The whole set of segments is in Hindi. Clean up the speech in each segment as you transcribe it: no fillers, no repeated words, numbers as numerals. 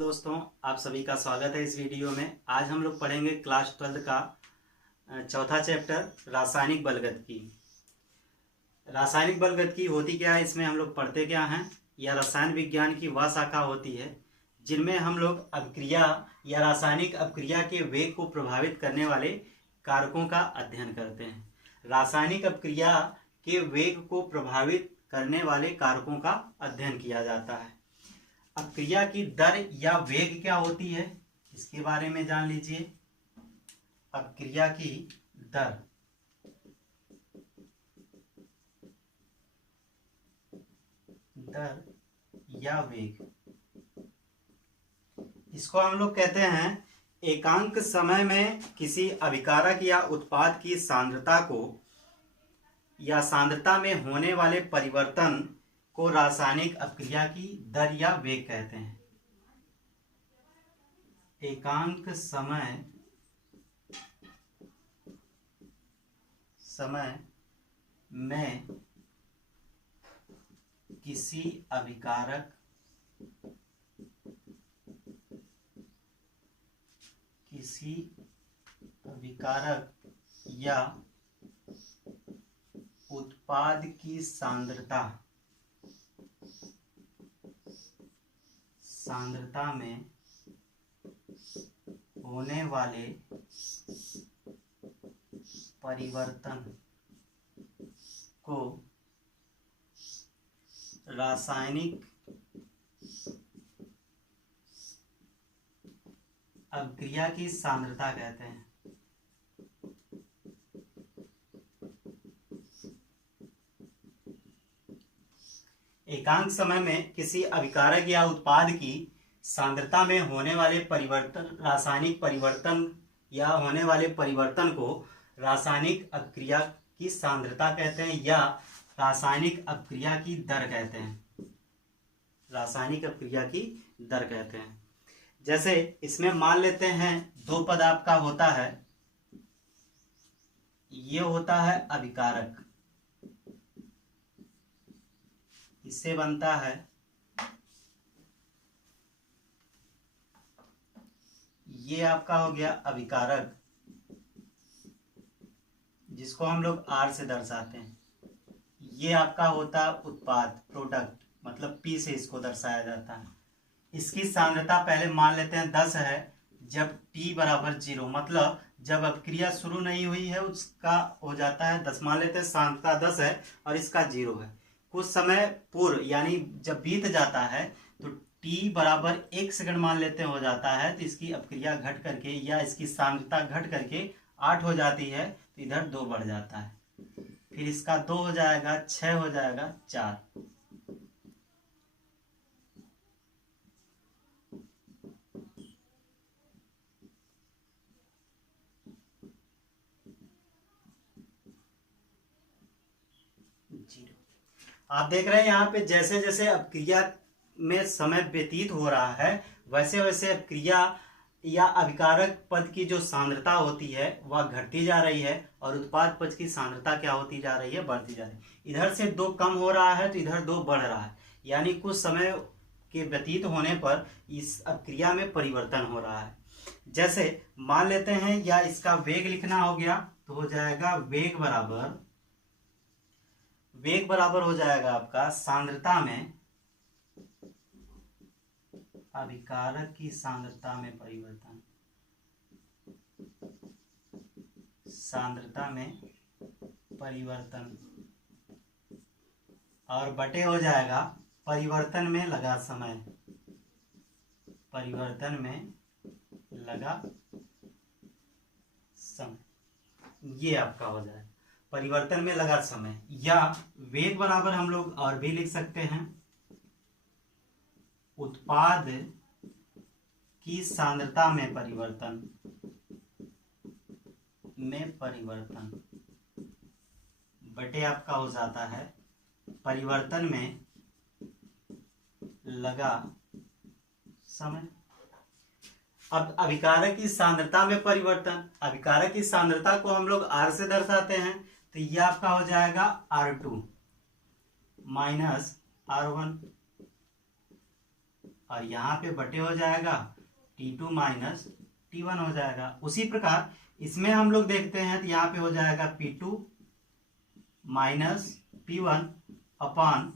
दोस्तों, आप सभी का स्वागत है इस वीडियो में। आज हम लोग पढ़ेंगे क्लास 12 का चौथा चैप्टर रासायनिक बलगतिकी। रासायनिक बलगतिकी होती क्या है, इसमें हम लोग पढ़ते क्या हैं। यह रसायन विज्ञान की वह शाखा होती है जिनमें हम लोग अभिक्रिया या रासायनिक अभिक्रिया के वेग को प्रभावित करने वाले कारकों का अध्ययन करते हैं। रासायनिक अभिक्रिया के वेग को प्रभावित करने वाले कारकों का अध्ययन किया जाता है। अभिक्रिया की दर या वेग क्या होती है, इसके बारे में जान लीजिए। अभिक्रिया की दर या वेग, इसको हम लोग कहते हैं एकांक समय में किसी अभिकारक या उत्पाद की सांद्रता को या सांद्रता में होने वाले परिवर्तन को रासायनिक अभिक्रिया की दर या वेग कहते हैं। एकांक समय में किसी अभिकारक या उत्पाद की सांद्रता में होने वाले परिवर्तन को रासायनिक अभिक्रिया की सांद्रता कहते हैं। एकांक समय में किसी अभिकारक या उत्पाद की सांद्रता में होने वाले परिवर्तन, रासायनिक परिवर्तन या होने वाले परिवर्तन को रासायनिक अभिक्रिया की सांद्रता कहते हैं या रासायनिक अभिक्रिया की दर कहते हैं। रासायनिक अभिक्रिया की दर कहते हैं। जैसे इसमें मान लेते हैं दो पद आपका होता है, ये होता है अभिकारक, इससे बनता है ये आपका हो गया अभिकारक, जिसको हम लोग R से दर्शाते हैं। ये आपका होता है उत्पाद, प्रोडक्ट, मतलब P से इसको दर्शाया जाता है। इसकी सांद्रता पहले मान लेते हैं 10 है, जब T बराबर 0, मतलब जब अभिक्रिया शुरू नहीं हुई है उसका हो जाता है 10। मान लेते हैं सांद्रता 10 है और इसका 0 है। कुछ समय पूर्व यानी जब बीत जाता है तो T बराबर 1 सेकंड मान लेते हैं हो जाता है, तो इसकी अभिक्रिया घट करके या इसकी सांद्रता घट करके 8 हो जाती है, तो इधर 2 बढ़ जाता है, फिर इसका 2 हो जाएगा, 6 हो जाएगा, 4। आप देख रहे हैं यहाँ पे जैसे जैसे अभिक्रिया में समय व्यतीत हो रहा है वैसे वैसे अभिक्रिया या अभिकारक पद की जो सांद्रता होती है वह घटती जा रही है और उत्पाद पद की सांद्रता क्या होती जा रही है, बढ़ती जा रही है। इधर से 2 कम हो रहा है तो इधर 2 बढ़ रहा है, यानी कुछ समय के व्यतीत होने पर इस अभिक्रिया में परिवर्तन हो रहा है। जैसे मान लेते हैं या इसका वेग लिखना हो गया तो हो जाएगा वेग बराबर हो जाएगा आपका सांद्रता में, अभिकारक की सांद्रता में परिवर्तन, सांद्रता में परिवर्तन, और बटे हो जाएगा परिवर्तन में लगा समय, परिवर्तन में लगा समय, ये आपका हो जाएगा परिवर्तन में लगा समय। या वेग बराबर हम लोग और भी लिख सकते हैं, उत्पाद की सांद्रता में परिवर्तन बटे आपका हो जाता है परिवर्तन में लगा समय। अब अभिकारक की सांद्रता में परिवर्तन, अभिकारक की सांद्रता को हम लोग R से दर्शाते हैं, तो यह आपका हो जाएगा R2 माइनस R1। और यहाँ पे बटे हो जाएगा T2 माइनस T1 हो जाएगा। उसी प्रकार इसमें हम लोग देखते हैं तो यहाँ पे हो जाएगा P2 minus P1 upon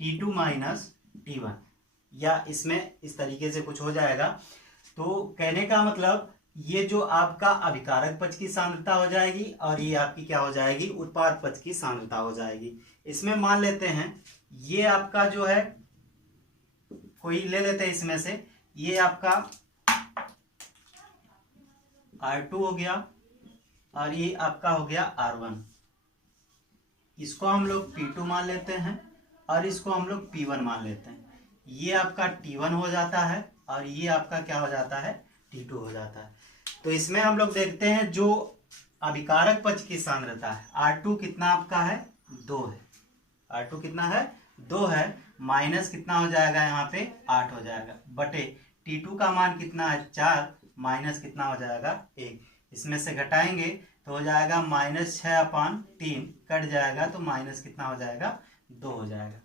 T2 minus T1, या इसमें इस तरीके से कुछ हो जाएगा। तो कहने का मतलब ये जो आपका अभिकारक पक्ष की सांद्रता हो जाएगी और ये आपकी क्या हो जाएगी, उत्पाद पक्ष की सांद्रता हो जाएगी। इसमें मान लेते हैं ये आपका जो है, कोई ले लेते हैं इसमें से, ये आपका R2 हो गया और ये आपका हो गया R1। इसको हम लोग P2 मान लेते हैं और इसको हम लोग P1 मान लेते हैं। ये आपका T1 हो जाता है और ये आपका क्या हो जाता है, T2 हो जाता है। तो इसमें हम लोग देखते हैं जो अभिकारक पक्ष की सांद्रता है, R2 कितना आपका है, 2 है। R2 कितना है, 2 है, माइनस कितना हो जाएगा यहाँ पे 8 हो जाएगा, बटे T2 का मान कितना है 4, माइनस कितना हो जाएगा 1। इसमें से घटाएंगे तो हो जाएगा -6/3, कट जाएगा तो माइनस कितना हो जाएगा 2 हो जाएगा।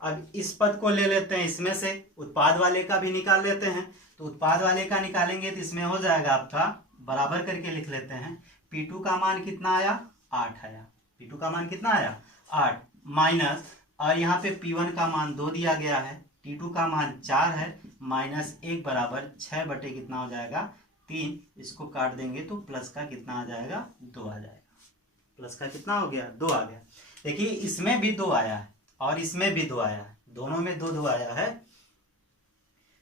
अब इस पद को ले लेते हैं, इसमें से उत्पाद वाले का भी निकाल लेते हैं। तो उत्पाद वाले का निकालेंगे तो इसमें हो जाएगा आपका, बराबर करके लिख लेते हैं, P2 का मान कितना आया, 8 आया। P2 का मान कितना आया, 8, माइनस, और यहाँ पे P1 का मान 2 दिया गया है, T2 का मान 4 है, माइनस 1 बराबर 6 बटे कितना हो जाएगा 3। इसको काट देंगे तो प्लस का कितना आ जाएगा, 2 आ जाएगा। प्लस का कितना हो गया, 2 आ गया। देखिए इसमें भी 2 आया है और इसमें भी 2 आया है, दोनों में 2 2 आया है।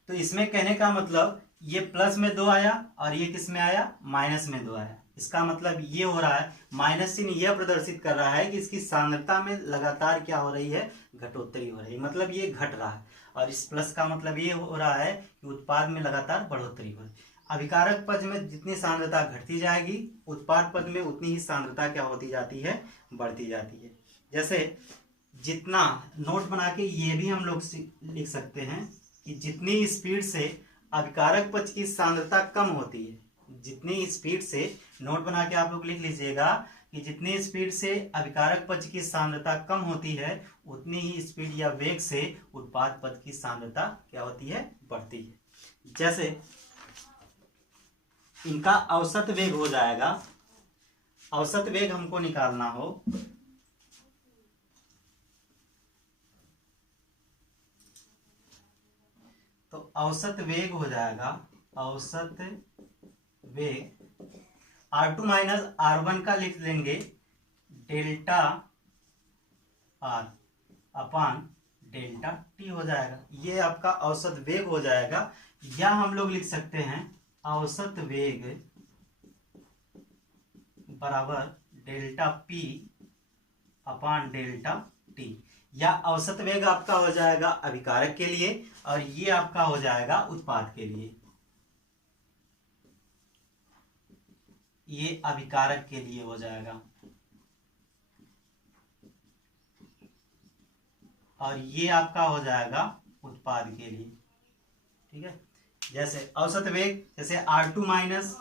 तो इसमें कहने का मतलब ये प्लस में 2 आया और ये किस में आया, माइनस में 2 आया। इसका मतलब ये हो रहा है, माइनस चिन्ह यह प्रदर्शित कर रहा है कि इसकी सांद्रता में लगातार क्या हो रही है, घटोत्तरी हो रही है, मतलब ये घट रहा है। और इस प्लस का मतलब ये हो रहा है कि उत्पाद में लगातार बढ़ोतरी हो रही है। अभिकारक पद में जितनी सांद्रता घटती जाएगी, उत्पाद पद में उतनी ही सांद्रता क्या होती जाती है, बढ़ती जाती है। जैसे जितना, नोट बना के ये भी हम लोग लिख सकते हैं कि जितनी स्पीड से अभिकारक पक्ष की सांद्रता कम होती है, जितनी स्पीड से, नोट बना के आप लोग लिख लीजिएगा कि जितनी स्पीड से अभिकारक पक्ष की सांद्रता कम होती है, उतनी ही स्पीड या वेग से उत्पाद पक्ष की सांद्रता क्या होती है, बढ़ती है। जैसे इनका औसत वेग हो जाएगा, औसत वेग हमको निकालना हो तो औसत वेग हो जाएगा, औसत वेग R2 माइनस R1 का लिख लेंगे डेल्टा R अपान डेल्टा T हो जाएगा। ये आपका औसत वेग हो जाएगा, या हम लोग लिख सकते हैं औसत वेग बराबर डेल्टा P अपान डेल्टा T। या औसत वेग आपका हो जाएगा अभिकारक के लिए और ये आपका हो जाएगा उत्पाद के लिए, ये अभिकारक के लिए हो जाएगा और ये आपका हो जाएगा उत्पाद के लिए। ठीक है, जैसे औसत वेग, जैसे R2 माइनस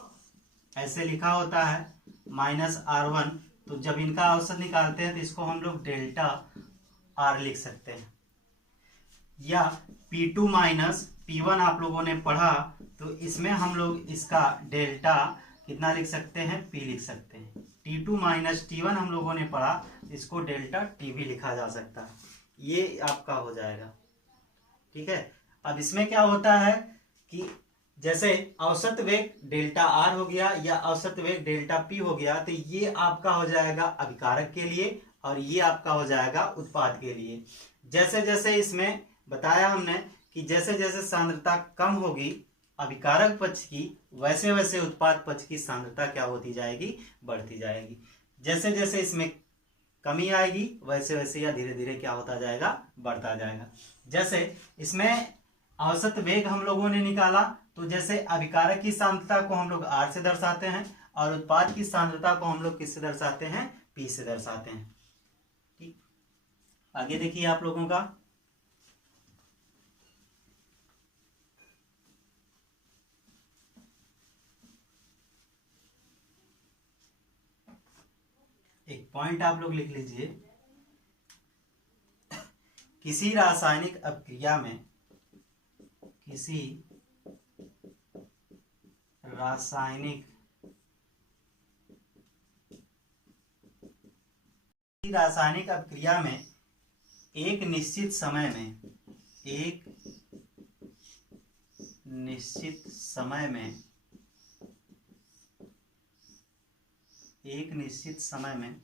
ऐसे लिखा होता है माइनस R1, तो जब इनका औसत निकालते हैं तो इसको हम लोग डेल्टा R लिख सकते हैं। या P2 माइनस P1 आप लोगों ने पढ़ा, तो इसमें हम लोग इसका डेल्टा कितना लिख सकते हैं, P लिख सकते हैं। T2 माइनस T1 हम लोगों ने पढ़ा, इसको डेल्टा T भी लिखा जा सकता है। ये आपका हो जाएगा। ठीक है, अब इसमें क्या होता है कि जैसे औसत वेग डेल्टा R हो गया या औसत वेग डेल्टा P हो गया, तो ये आपका हो जाएगा अभिकारक के लिए और ये आपका हो जाएगा उत्पाद के लिए। जैसे जैसे इसमें बताया हमने कि जैसे जैसे सांद्रता कम होगी अभिकारक पक्ष की, वैसे वैसे उत्पाद पक्ष की सांद्रता क्या होती जाएगी, बढ़ती जाएगी। जैसे जैसे इसमें कमी आएगी वैसे वैसे या धीरे धीरे क्या होता जाएगा, बढ़ता जाएगा। जैसे इसमें औसत वेग हम लोगों ने निकाला, तो जैसे अभिकारक की सांद्रता को हम लोग R से दर्शाते हैं और उत्पाद की सांद्रता को हम लोग किससे दर्शाते हैं, P से दर्शाते हैं। ठीक, आगे देखिए आप लोगों का, एक पॉइंट आप लोग लिख लीजिए, किसी रासायनिक अभिक्रिया में किसी रासायनिक अभिक्रिया में एक निश्चित समय में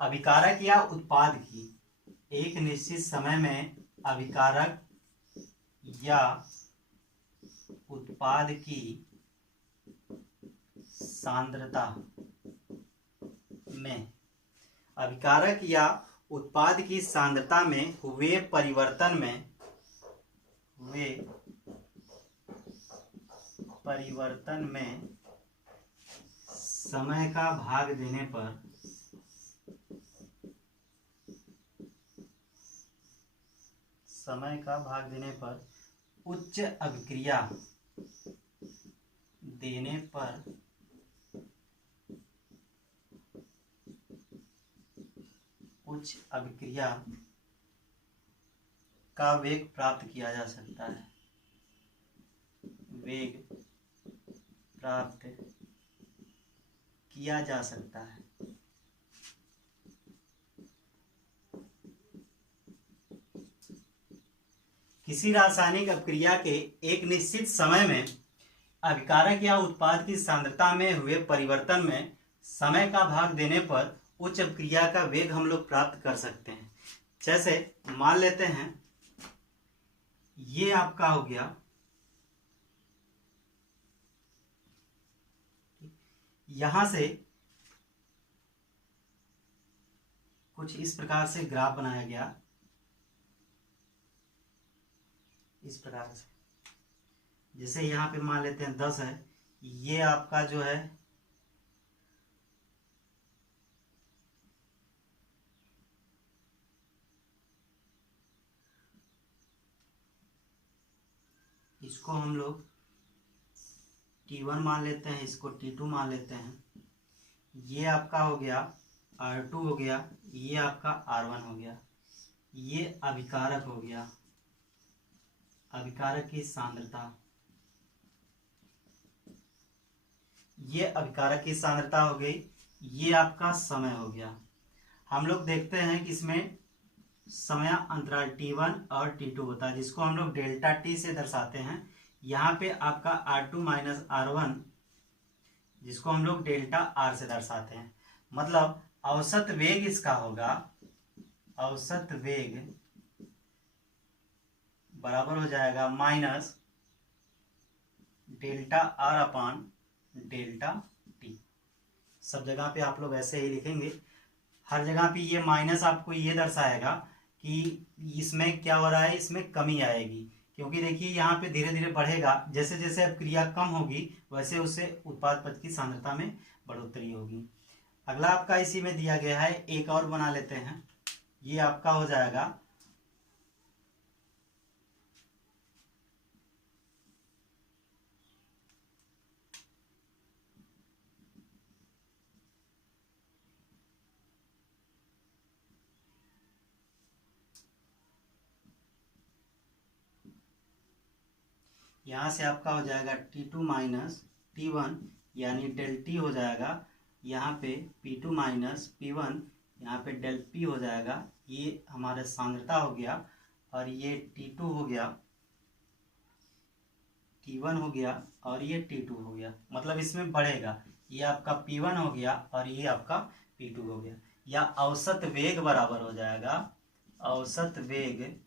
अभिकारक या उत्पाद की एक निश्चित समय में अभिकारक या उत्पाद की सांद्रता में अभिकारक या उत्पाद की सांद्रता में हुए परिवर्तन में समय का भाग देने पर उच्च अभिक्रिया देने पर उच्च अभिक्रिया का वेग प्राप्त किया जा सकता है। किसी रासायनिक अभिक्रिया के एक निश्चित समय में अभिकारक या उत्पाद की सांद्रता में हुए परिवर्तन में समय का भाग देने पर उच्च अभिक्रिया का वेग हम लोग प्राप्त कर सकते हैं। जैसे मान लेते हैं ये आपका हो गया, यहां से कुछ इस प्रकार से ग्राफ बनाया गया, इस प्रकार से। जैसे यहाँ पे मान लेते हैं 10 है, ये आपका जो है इसको हम लोग T1 मान लेते हैं, इसको T2 मान लेते हैं। ये आपका हो गया R2 हो गया, ये आपका R1 हो गया। ये अभिकारक हो गया, अभिकारक की सांद्रता, ये अभिकारक की सांद्रता हो गई। ये आपका समय हो गया। हम लोग देखते हैं कि इसमें समय अंतराल T1 और T2 होता है, जिसको हम लोग डेल्टा T से दर्शाते हैं। यहाँ पे आपका R2 माइनस R1, जिसको हम लोग डेल्टा R से दर्शाते हैं। मतलब औसत वेग इसका होगा, औसत वेग बराबर हो जाएगा माइनस डेल्टा R अपान डेल्टा T। सब जगह पे आप लोग ऐसे ही लिखेंगे। हर जगह पे ये माइनस आपको ये दर्शाएगा कि इसमें क्या हो रहा है, इसमें कमी आएगी, क्योंकि देखिए यहाँ पे धीरे धीरे बढ़ेगा। जैसे जैसे अभिक्रिया कम होगी वैसे उससे उत्पाद पद की सांद्रता में बढ़ोतरी होगी। अगला आपका इसी में दिया गया है, एक और बना लेते हैं। ये आपका हो जाएगा यहाँ से आपका हो जाएगा T2 माइनस T1 यानी डेल T हो जाएगा। यहाँ पे P2 माइनस P1 यहाँ पे डेल P हो जाएगा। ये हमारा सांद्रता हो गया और ये T2 हो गया, T1 हो गया और ये T2 हो गया। मतलब इसमें बढ़ेगा। ये आपका P1 हो गया और ये आपका P2 हो गया। या औसत वेग बराबर हो जाएगा, औसत वेग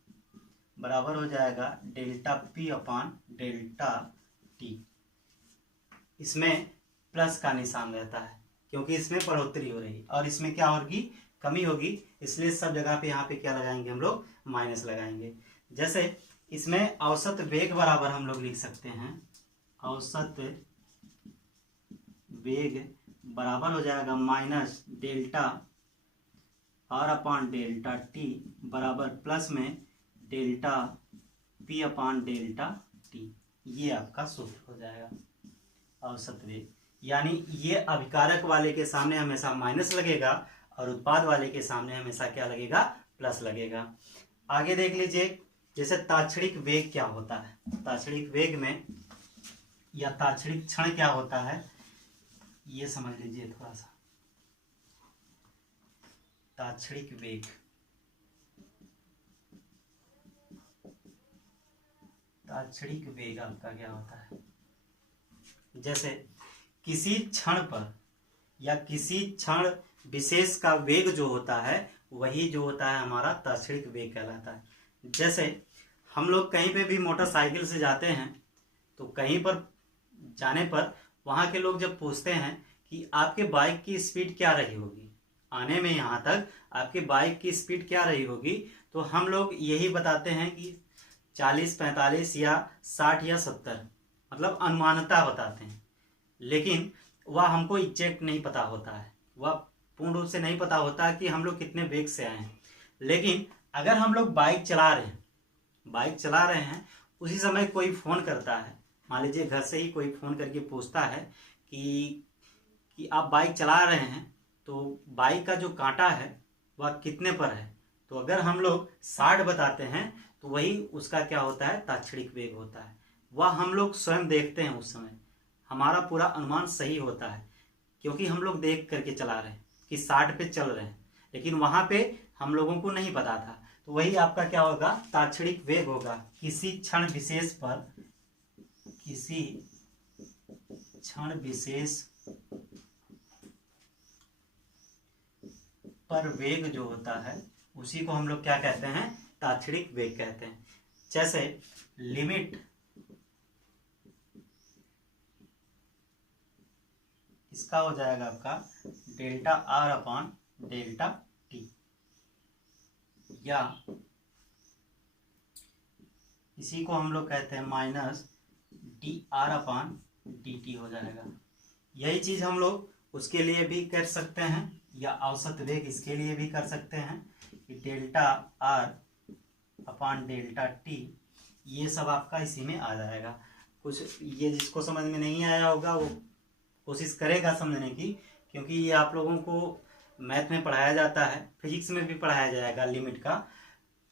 बराबर हो जाएगा डेल्टा P अपान डेल्टा T। इसमें प्लस का निशान रहता है क्योंकि इसमें बढ़ोतरी हो रही और इसमें क्या होगी, कमी होगी। इसलिए सब जगह पे यहाँ पे क्या लगाएंगे, हम लोग माइनस लगाएंगे। जैसे इसमें औसत वेग बराबर हम लोग लिख सकते हैं, औसत वेग बराबर हो जाएगा माइनस डेल्टा R अपान डेल्टा T बराबर प्लस में डेल्टा P अपान डेल्टा T। ये आपका सूत्र हो जाएगा औसत वेग। यानी ये अभिकारक वाले के सामने हमेशा माइनस लगेगा और उत्पाद वाले के सामने हमेशा क्या लगेगा, प्लस लगेगा। आगे देख लीजिए, जैसे ताक्षणिक वेग क्या होता है। ताक्षणिक वेग में या ताक्षणिक क्षण क्या होता है, ये समझ लीजिए थोड़ा सा। ताक्षणिक वेग, ताक्षणिक वेग आपका क्या होता है, जैसे किसी क्षण पर या किसी क्षण विशेष का वेग जो होता है वही जो होता है हमारा ताक्षणिक वेग कहलाता है। जैसे हम लोग कहीं पे भी मोटरसाइकिल से जाते हैं तो कहीं पर जाने पर वहाँ के लोग जब पूछते हैं कि आपके बाइक की स्पीड क्या रही होगी, आने में यहाँ तक आपके बाइक की स्पीड क्या रही होगी, तो हम लोग यही बताते हैं कि 40, 45 या 60 या 70, मतलब अनुमानता बताते हैं। लेकिन वह हमको एग्जैक्ट नहीं पता होता है, वह पूर्ण रूप से नहीं पता होता कि हम लोग कितने वेग से आए हैं। लेकिन अगर हम लोग बाइक चला रहे हैं उसी समय कोई फ़ोन करता है, मान लीजिए घर से ही कोई फ़ोन करके पूछता है कि आप बाइक चला रहे हैं तो बाइक का जो कांटा है वह कितने पर है, तो अगर हम लोग 60 बताते हैं तो वही उसका क्या होता है, ताक्षणिक वेग होता है। वह हम लोग स्वयं देखते हैं, उस समय हमारा पूरा अनुमान सही होता है क्योंकि हम लोग देख करके चला रहे हैं कि 60 पे चल रहे हैं, लेकिन वहाँ पे हम लोगों को नहीं पता था। तो वही आपका क्या होगा, ताक्षणिक वेग होगा। किसी क्षण विशेष पर वेग जो होता है उसी को हम लोग क्या कहते हैं, ताक्षणिक वेग कहते हैं। जैसे लिमिट, इसका हो जाएगा आपका delta R upon delta T, या इसी को हम लोग कहते हैं minus D R upon D T हो जाएगा। यही चीज हम लोग उसके लिए भी कर सकते हैं, या औसत वेग इसके लिए भी कर सकते हैं कि delta R upon delta T, ये सब आपका इसी में आ जाएगा। कुछ ये जिसको समझ में नहीं आया होगा वो कोशिश करेगा समझने की, क्योंकि ये आप लोगों को मैथ में पढ़ाया जाता है, फिजिक्स में भी पढ़ाया जाएगा लिमिट का,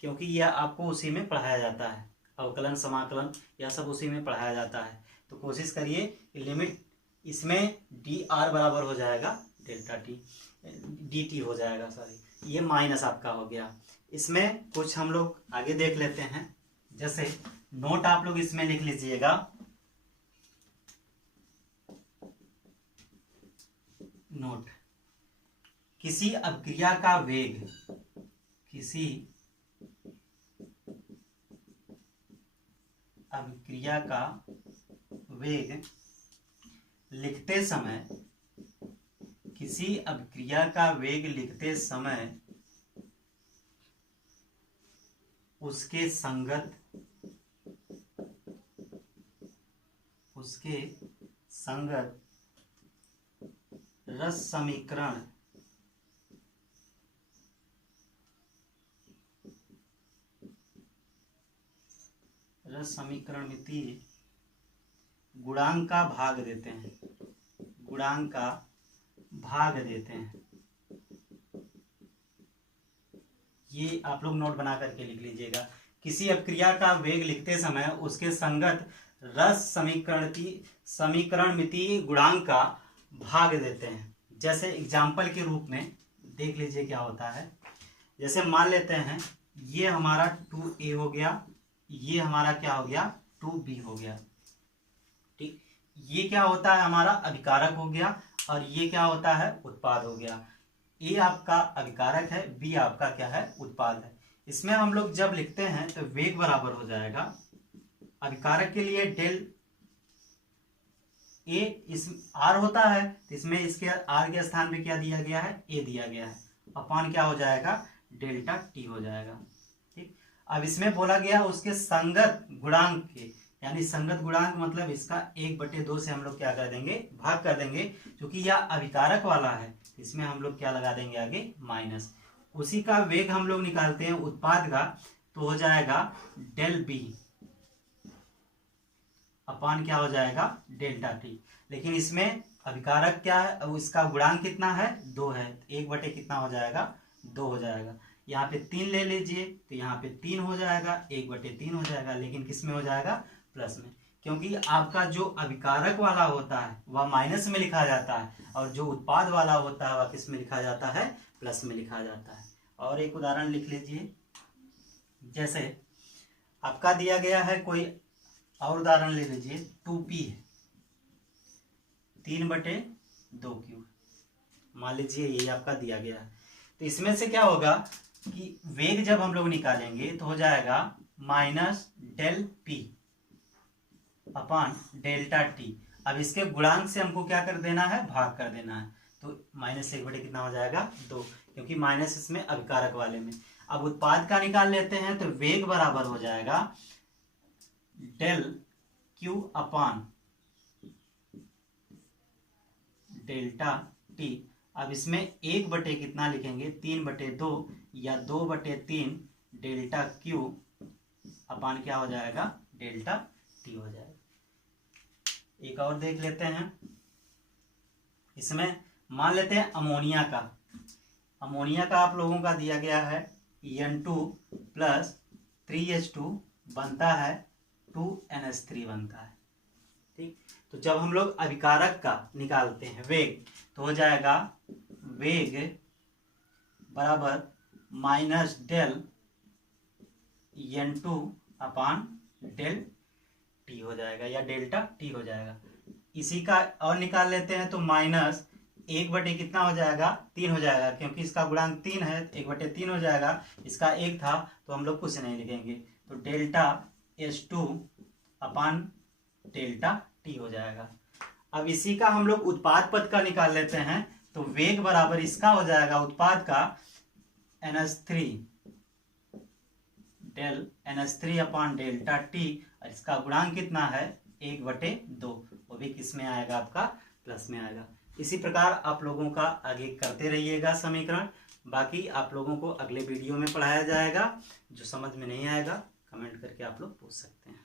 क्योंकि यह आपको उसी में पढ़ाया जाता है। अवकलन, समाकलन, यह सब उसी में पढ़ाया जाता है। तो कोशिश करिए कि लिमिट इसमें डी आर बराबर हो जाएगा डेल्टा टी, डी टी हो जाएगा, सॉरी, ये माइनस आपका हो गया। इसमें कुछ हम लोग आगे देख लेते हैं। जैसे नोट आप लोग इसमें लिख लीजिएगा, नोट, किसी अभिक्रिया का वेग, किसी अभिक्रिया का वेग लिखते समय, किसी अभिक्रिया का वेग लिखते समय उसके संगत रस समीकरण मिति गुणांक का भाग देते हैं, गुणांक का भाग देते हैं। ये आप लोग नोट बना करके लिख लीजिएगा। किसी अभिक्रिया का वेग लिखते समय उसके संगत रस समीकरण मिति गुणांक का भाग देते हैं। जैसे एग्जाम्पल के रूप में देख लीजिए क्या होता है। जैसे मान लेते हैं ये हमारा 2a हो गया, ये हमारा क्या हो गया, 2b हो गया, ठीक। ये क्या होता है, हमारा अभिकारक हो गया, और ये क्या होता है, उत्पाद हो गया। ए आपका अभिकारक है, बी आपका क्या है, उत्पाद है। इसमें हम लोग जब लिखते हैं तो वेग बराबर हो जाएगा, अभिकारक के लिए डेल ए, इस आर होता है तो इसमें इसके आर के स्थान पे क्या दिया गया है, ए दिया गया है, अपॉन क्या हो जाएगा, डेल्टा टी हो जाएगा, ठीक। अब इसमें बोला गया उसके संगत गुणांक के, यानी संगत गुणांक मतलब इसका 1/2 से हम लोग क्या कर देंगे, भाग कर देंगे, क्योंकि यह अभिकारक वाला है, इसमें हम लोग क्या लगा देंगे आगे, माइनस। उसी का वेग हम लोग निकालते हैं उत्पाद का, तो हो जाएगा डेल बी अपॉन क्या हो जाएगा, डेल्टा टी। लेकिन इसमें अभिकारक क्या है, इसका गुणांक कितना है, 2 है, 1 बटे कितना हो जाएगा, 2 हो जाएगा। यहाँ पे 3 ले लीजिए तो यहाँ पे 3 हो जाएगा, 1/3 हो जाएगा, लेकिन किस में हो जाएगा? प्लस में, क्योंकि आपका जो अभिकारक वाला होता है वह माइनस में लिखा जाता है और जो उत्पाद वाला होता है वह किस में लिखा जाता है? प्लस में लिखा जाता है। और एक उदाहरण लिख लीजिए, जैसे आपका दिया गया है, कोई और उदाहरण ले लीजिए, 2p है, 3/2 क्यूब, मान लीजिए ये आपका दिया गया है। तो इसमें से क्या होगा कि वेग जब हम लोग निकालेंगे तो हो जाएगा minus del P upon delta T. अब इसके गुणांक से हमको क्या कर देना है? भाग कर देना है। तो -1 कितना हो जाएगा? 2, क्योंकि माइनस इसमें अभिकारक वाले में। अब उत्पाद का निकाल लेते हैं तो वेग बराबर हो जाएगा del Q upon delta T. अब इसमें 1 कितना लिखेंगे? 3/2 या 2/3 डेल्टा क्यू अपॉन क्या हो जाएगा? डेल्टा टी हो जाएगा। एक और देख लेते हैं, इसमें मान लेते हैं अमोनिया का। अमोनिया का आप लोगों का दिया गया है N2 प्लस 3H2 बनता है 2NH3 बनता है। ठीक, तो जब हम लोग अभिकारक का निकालते हैं वेग तो हो जाएगा वेग बराबर minus del N2 upon del T हो जाएगा या डेल्टा टी हो जाएगा। इसी का और निकाल लेते हैं तो माइनस 1 कितना हो जाएगा? 3 हो जाएगा, क्योंकि इसका गुणांक 3 है, 1/3 हो जाएगा। इसका 1 था तो हम लोग कुछ नहीं लिखेंगे, तो delta H2 upon delta T हो जाएगा। अब इसी का हम लोग उत्पाद पद का निकाल लेते हैं तो वेग बराबर इसका हो जाएगा उत्पाद का NH3 del NH3 upon delta T, और इसका गुणांक कितना है? 1/2, वो भी किस में आएगा? आपका प्लस में आएगा। इसी प्रकार आप लोगों का आगे करते रहिएगा समीकरण। बाकी आप लोगों को अगले वीडियो में पढ़ाया जाएगा। जो समझ में नहीं आएगा कमेंट करके आप लोग पूछ सकते हैं।